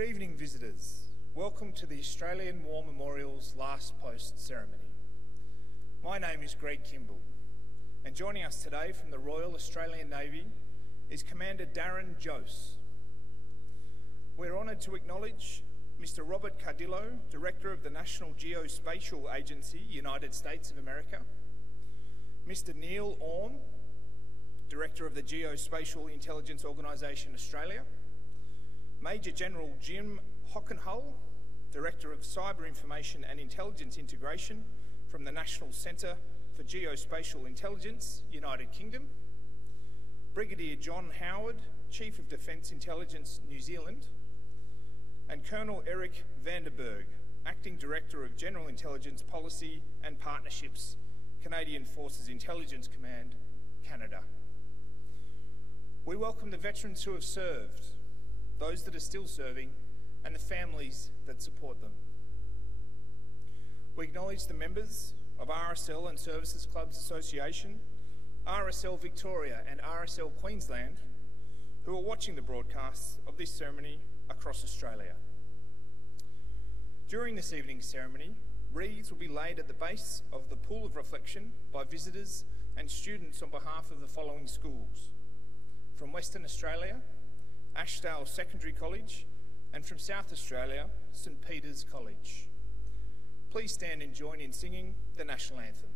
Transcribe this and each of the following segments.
Good evening, visitors. Welcome to the Australian War Memorial's last post ceremony. My name is Greg Kimball, and joining us today from the Royal Australian Navy is Commander Darren Jose. We're honoured to acknowledge Mr. Robert Cardillo, Director of the National Geospatial Agency, United States of America, Mr. Neil Orme, Director of the Geospatial Intelligence Organisation Australia, Major General Jim Hockenhull, Director of Cyber Information and Intelligence Integration from the National Centre for Geospatial Intelligence, United Kingdom, Brigadier John Howard, Chief of Defence Intelligence, New Zealand, and Colonel Eric Vanderberg, Acting Director of General Intelligence Policy and Partnerships, Canadian Forces Intelligence Command, Canada. We welcome the veterans who have served, those that are still serving, and the families that support them. We acknowledge the members of RSL and Services Clubs Association, RSL Victoria and RSL Queensland, who are watching the broadcasts of this ceremony across Australia. During this evening's ceremony, wreaths will be laid at the base of the Pool of Reflection by visitors and students on behalf of the following schools: from Western Australia, Ashdale Secondary College, and from South Australia, St Peter's College. Please stand and join in singing the National Anthem.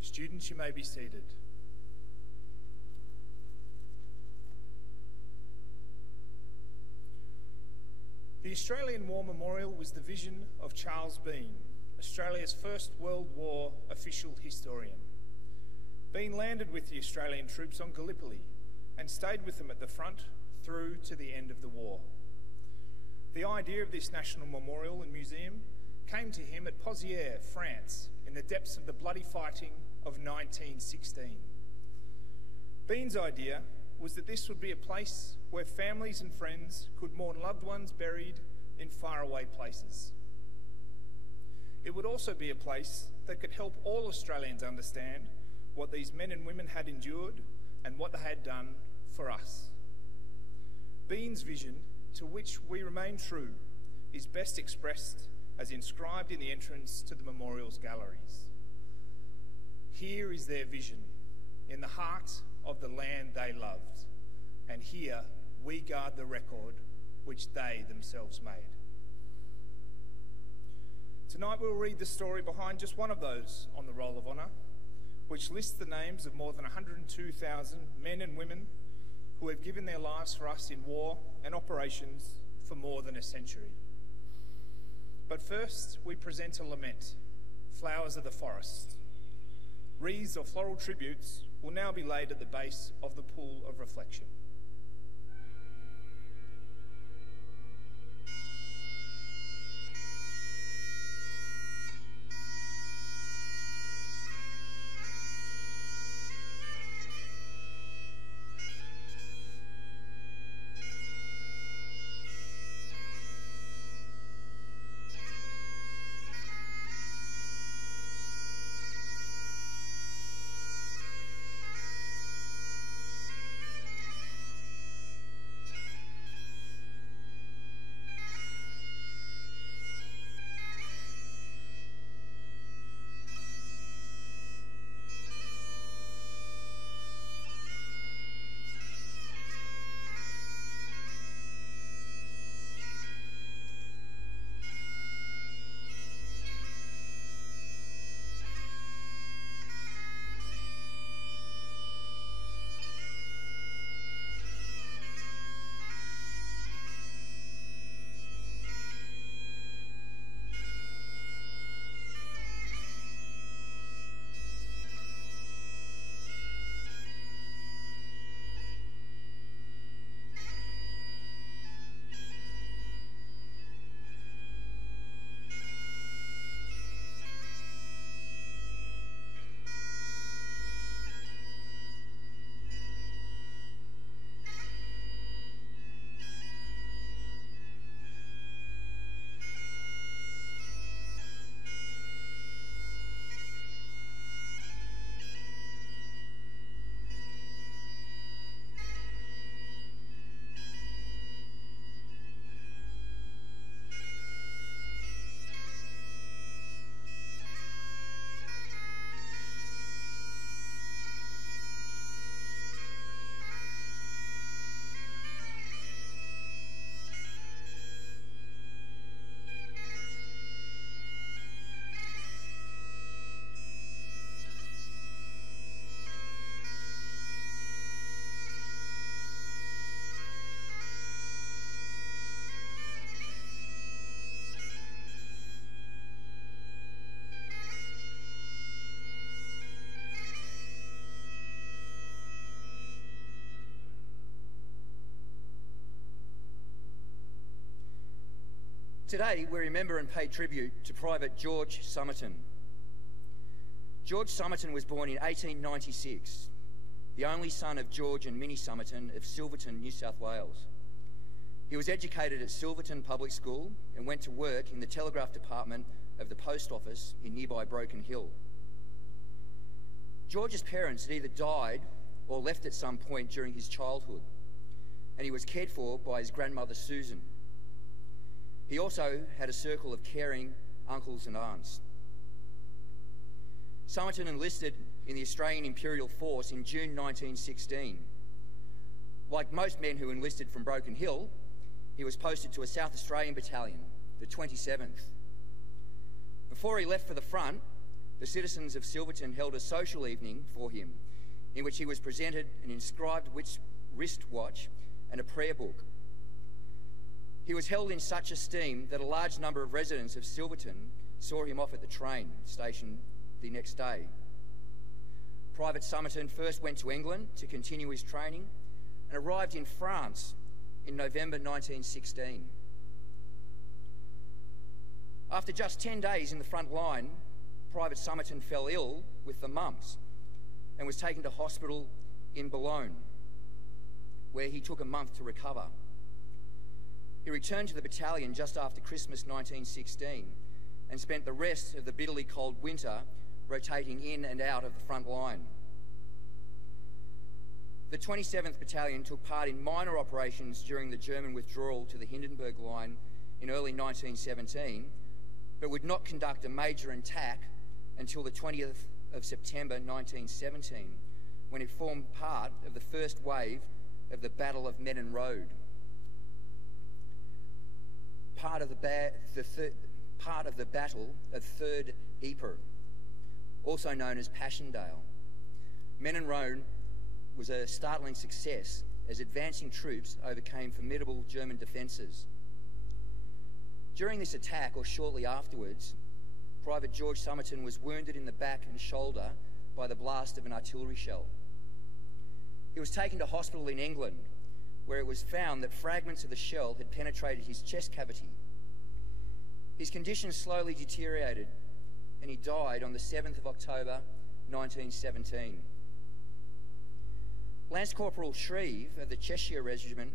Students, you may be seated. The Australian War Memorial was the vision of Charles Bean, Australia's first World War official historian. Bean landed with the Australian troops on Gallipoli and stayed with them at the front through to the end of the war. The idea of this national memorial and museum came to him at Pozières, France, in the depths of the bloody fighting of 1916. Bean's idea was that this would be a place where families and friends could mourn loved ones buried in faraway places. It would also be a place that could help all Australians understand what these men and women had endured and what they had done for us. Bean's vision, to which we remain true, is best expressed as inscribed in the entrance to the memorial's galleries. Here is their vision, in the heart of the land they loved, and here we guard the record which they themselves made. Tonight we'll read the story behind just one of those on the Roll of Honour, which lists the names of more than 102,000 men and women who have given their lives for us in war and operations for more than a century. But first, we present a lament, Flowers of the Forest. Wreaths or floral tributes will now be laid at the base of the Pool of Reflection. Today, we remember and pay tribute to Private George Summerton. George Summerton was born in 1896, the only son of George and Minnie Summerton of Silverton, New South Wales. He was educated at Silverton Public School and went to work in the telegraph department of the post office in nearby Broken Hill. George's parents had either died or left at some point during his childhood, and he was cared for by his grandmother Susan. He also had a circle of caring uncles and aunts. Summerton enlisted in the Australian Imperial Force in June 1916. Like most men who enlisted from Broken Hill, he was posted to a South Australian battalion, the 27th. Before he left for the front, the citizens of Silverton held a social evening for him, in which he was presented an inscribed wristwatch and a prayer book. He was held in such esteem that a large number of residents of Silverton saw him off at the train station the next day. Private Summerton first went to England to continue his training and arrived in France in November 1916. After just 10 days in the front line, Private Summerton fell ill with the mumps and was taken to hospital in Boulogne, where he took a month to recover. He returned to the battalion just after Christmas 1916 and spent the rest of the bitterly cold winter rotating in and out of the front line. The 27th Battalion took part in minor operations during the German withdrawal to the Hindenburg Line in early 1917, but would not conduct a major attack until the 20th of September 1917, when it formed part of the first wave of the Battle of Menin Road. Part of the Battle of Third Ypres, also known as Passchendaele. Menin Road was a startling success as advancing troops overcame formidable German defences. During this attack, or shortly afterwards, Private George Summerton was wounded in the back and shoulder by the blast of an artillery shell. He was taken to hospital in England, where it was found that fragments of the shell had penetrated his chest cavity. His condition slowly deteriorated, and he died on the 7th of October 1917. Lance Corporal Shreve of the Cheshire Regiment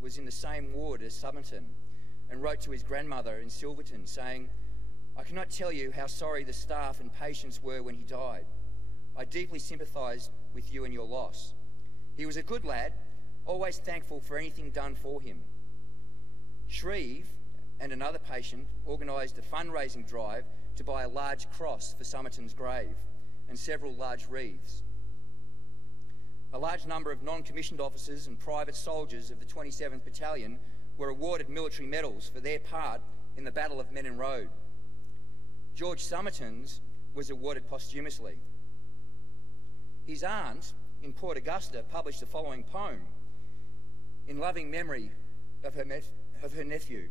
was in the same ward as Summerton and wrote to his grandmother in Silverton saying, "I cannot tell you how sorry the staff and patients were when he died. I deeply sympathised with you and your loss. He was a good lad, always thankful for anything done for him." Shreve and another patient organised a fundraising drive to buy a large cross for Summerton's grave and several large wreaths. A large number of non-commissioned officers and private soldiers of the 27th Battalion were awarded military medals for their part in the Battle of Menin Road. George Summerton's was awarded posthumously. His aunt in Port Augusta published the following poem in loving memory of her nephew.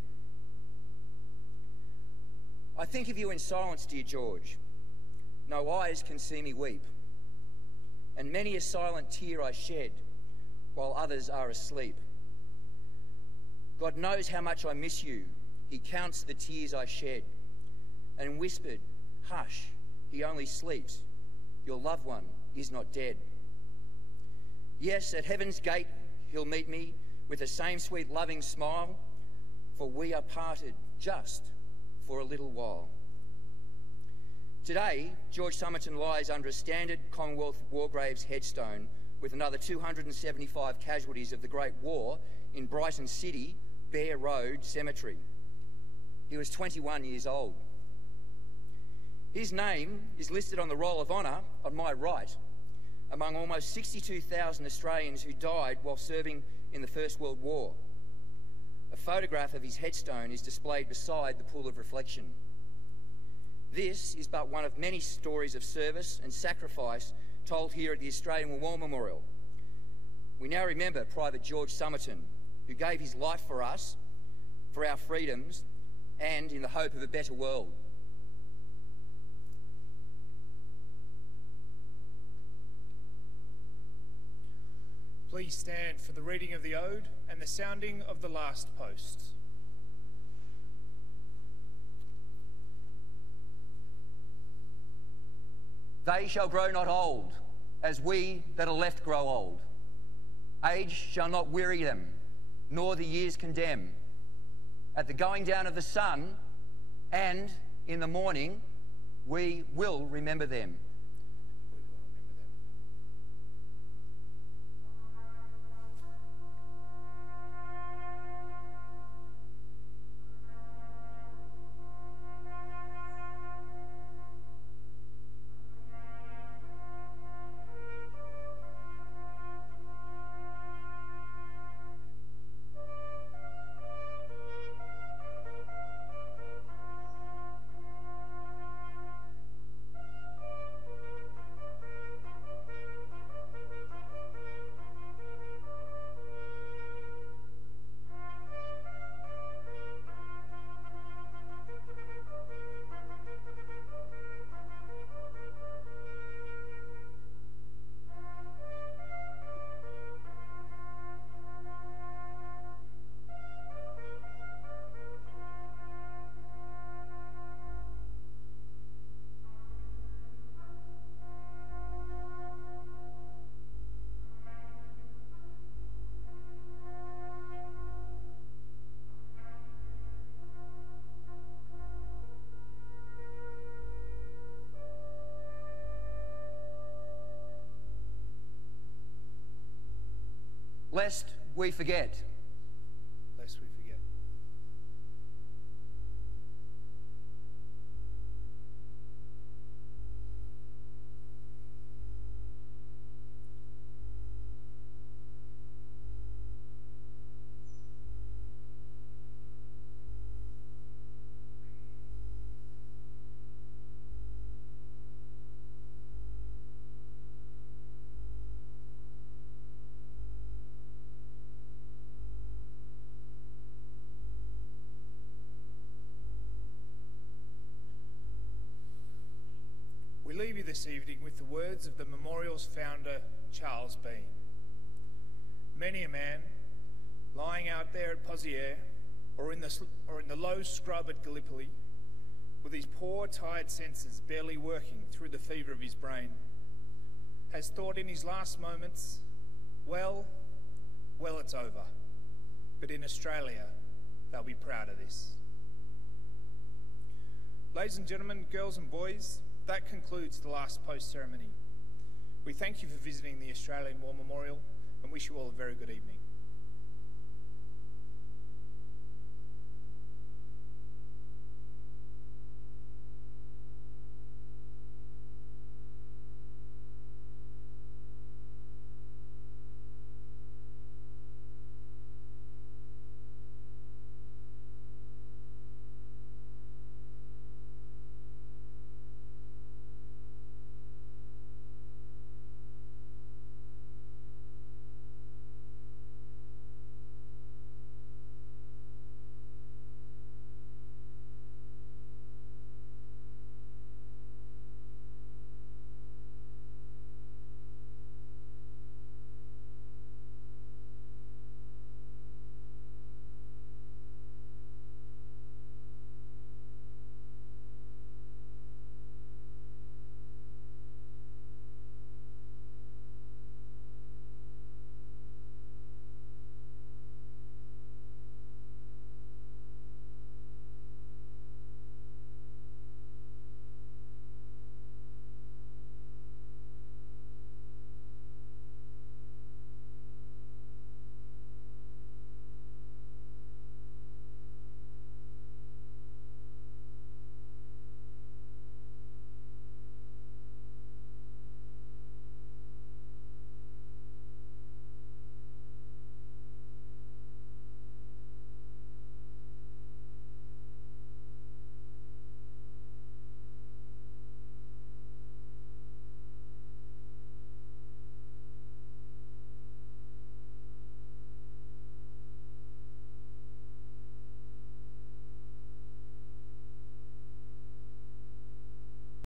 "I think of you in silence, dear George. No eyes can see me weep. And many a silent tear I shed while others are asleep. God knows how much I miss you. He counts the tears I shed and whispered, 'Hush, he only sleeps. Your loved one is not dead.' Yes, at heaven's gate he'll meet me with the same sweet loving smile, for we are parted just for a little while." Today, George Summerton lies under a standard Commonwealth War Graves headstone with another 275 casualties of the Great War in Brighton City, Bear Road Cemetery. He was 21 years old. His name is listed on the Roll of Honour on my right, among almost 62,000 Australians who died while serving in the First World War. A photograph of his headstone is displayed beside the pool of reflection. This is but one of many stories of service and sacrifice told here at the Australian War Memorial. We now remember Private George Summerton, who gave his life for us, for our freedoms, and in the hope of a better world. Please stand for the reading of the Ode and the sounding of the last post. They shall grow not old, as we that are left grow old. Age shall not weary them, nor the years condemn. At the going down of the sun, and in the morning, we will remember them. Lest we forget. Lest we forget. We leave you this evening with the words of the memorial's founder, Charles Bean. Many a man, lying out there at Pozières or in the low scrub at Gallipoli, with his poor, tired senses barely working through the fever of his brain, has thought in his last moments, well, it's over. But in Australia, they'll be proud of this. Ladies and gentlemen, girls and boys, that concludes the last post ceremony. We thank you for visiting the Australian War Memorial and wish you all a very good evening.